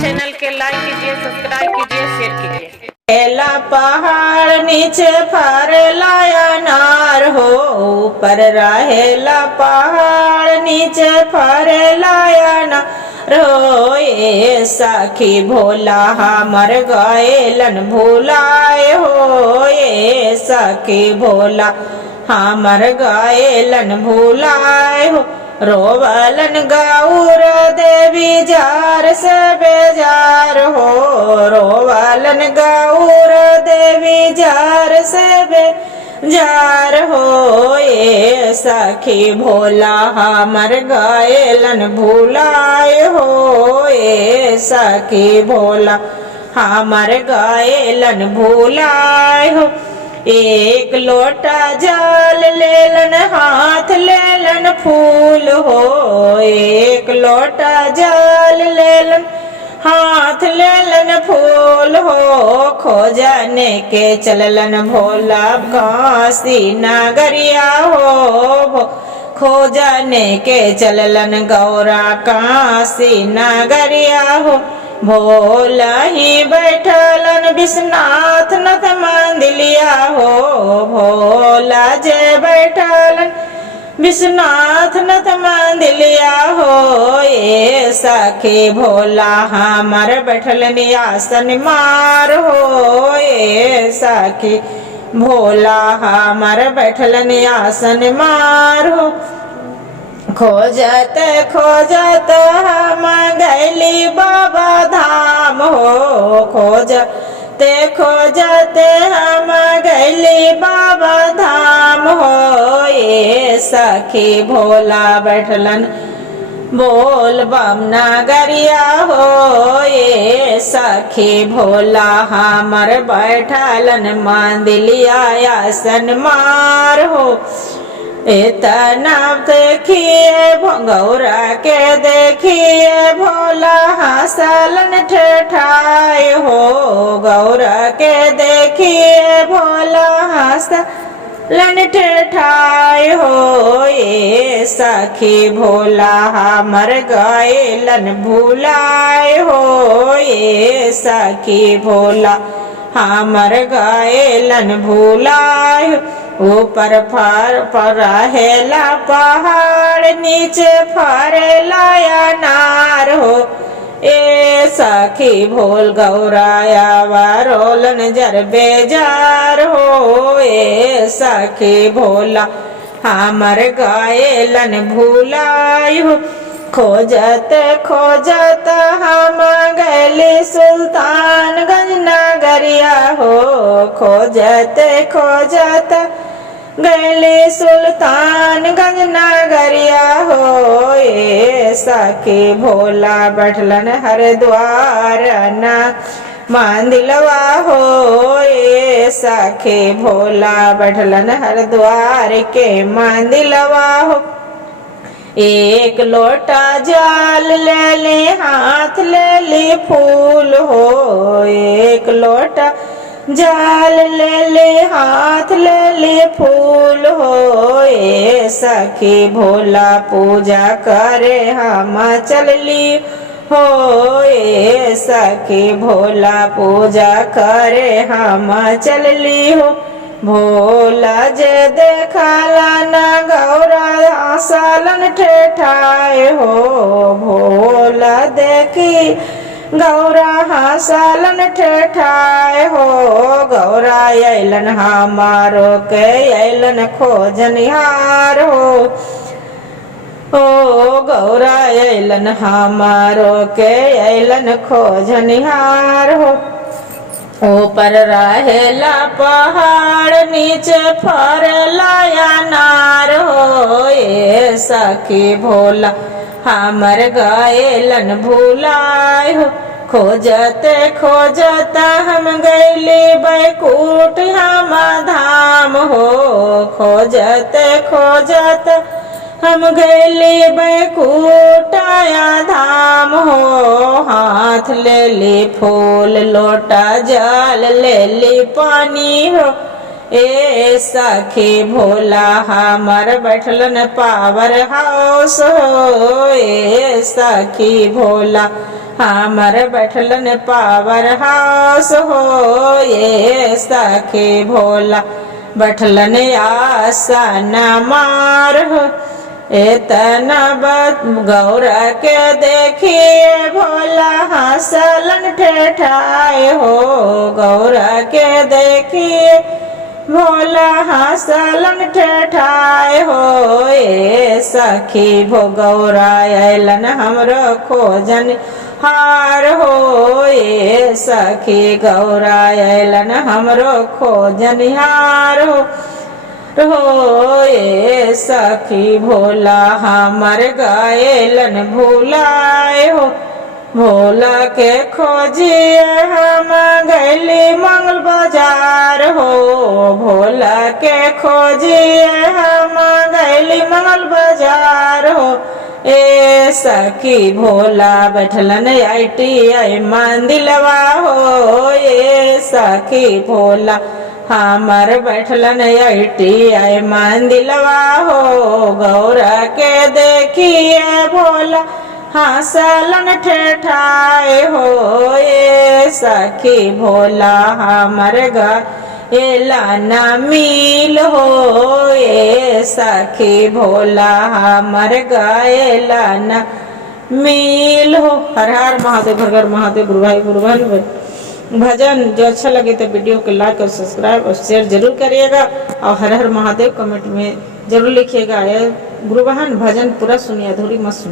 Channel के लाइक कीजिए, subscribe कीजिए, शेयर कीजिए। एला पहाड़ नीचे फरेला अनार हो, ऊपर रहेला पहाड़ नीचे फरेला अनार हो। ये सखी भोला हमर गएलन भुलाए हो, ये सखी भोला हमर गएलन भुलाए हो। रोवलन गौर देवी जार से बेजार हो, रोवलन गौर देवी जार से बेजार हो। ये सखी भोला हमर गएलन भुलाए हो, ये सखी भोला हमर गएलन भुलाए हो। एक लोटा जल लेलन हाथ लेलन फूल हो, एक लोटा जल लेलन हाथ लेलन फूल हो। खोजने के चललन भोला काशी नगरिया हो, खोजने के चललन गौरा काशी नगरिया हो। भोला ही बैठलन विश्वनाथ नथ मंदिलिया हो, भोला जय बैठलन विश्वनाथ नथ मंदिलिया हो। ये सखी भोला हमर बैठलन आसन मार हो, ये सखी भोला हमर बैठलन आसन मार हो। खोजत खोजत हम गैली बाबा धाम हो, खोजते खोजते हम गैली बाबा धाम हो। ये सखी भोला बैठलन बोल बम नगरिया हो, ये सखी भोला हमर बैठलन मंदिलिया आसन मार हो। इतना देखिए गौरा के देखिए भोला हंसलन ठेठाए हो, गौरा के देखिए भोला हंसलन ठेठाए हो। ये सखी भोला हमर गएलन भुलाए हो, ये सखी भोला हमर गएलन भुलाए हो। ऊपर पर रहेला पहाड़ नीचे फरेला अनार हो, ए सखी भोल गौराया वारोलन जर बेजार हो। ए सखी भोला हमर गएलन भुलाए हो। खोजत खोजत हम गैली सुल्तानगंज नगरिया हो, खोजत खोजत गैली सुल्तानगंज नगरिया हो। ये सखी भोला बैठलन हरिद्वार न मंदिलवा हो, ये सखी भोला बैठलन हरिद्वार के मंदिलवा हो। एक लोटा जल ले ली हाथ ले ली फूल हो, एक लोटा जल ले ली हाथ ले ली फूल हो। ये सखी भोला पूजा करे हम चलली हो, ये सखी भोला पूजा करे हम चलली हो। भोला जे देखला न गौरा हंसलन ठेठाए हो, भोला देखी गौरा हंसलन ठेठाए हो। गौरा अइलन हमारो के अइलन खोजनिहार हो, ओ गौरा अइलन हमारो के अइलन खोजनिहार हो। ऊपर रहेला पहाड़ नीचे फरेला अनार हो, ये सखी भोला हमर गएलन भुलाए हो। खोजत खोजत हम गैली बैकुंठ हम धाम हो, खोजत खोजत हम गैली बैकुंठया धाम हो। हाथ ले ली फूल लोटा जल ले ली पानी हो, ए सखी भोला हमर बैठलन पावर हाउस हो, ए सखी भोला हमर बैठलन पावर हाउस हो ये सखी भोला बैठलन आसन मार हो एतना गौरा के देखिए भोला हंसलन ठेठाए हो गौरा के देखिए भोला हंसलन ठेठाए हो ए सखी भो गौरा अलन हमरो खोजन हार हो ए सखी गौरा अलन हमरो खोजन हार हो ए सखी भोला हमर गायलन भूलाए हो भोला के खोजिए हम गैली मंगल बाजार हो भोला के खोजिए हम गैली मंगल बाजार हो ए सखी भोला बैठलन ITI मंदिलवा हो ए सखी भोला हमर बैठलन ITI मंदिलवा हो गौरा के देखिए भोला हंसलन ठेठाए हो ए सखी भोला हमर गैला न मिल हो ए सखी भोला हमर गैला न मिल हो। हर हर महादेव हर हर महादेव गुरु भाई गुरु बहन भजन जो अच्छा लगे तो वीडियो को लाइक और सब्सक्राइब और शेयर जरूर करिएगा और हर हर महादेव कमेंट में जरूर लिखिएगा। गुरु बहन भजन पूरा सुनिए अधूरी मत सुनिए।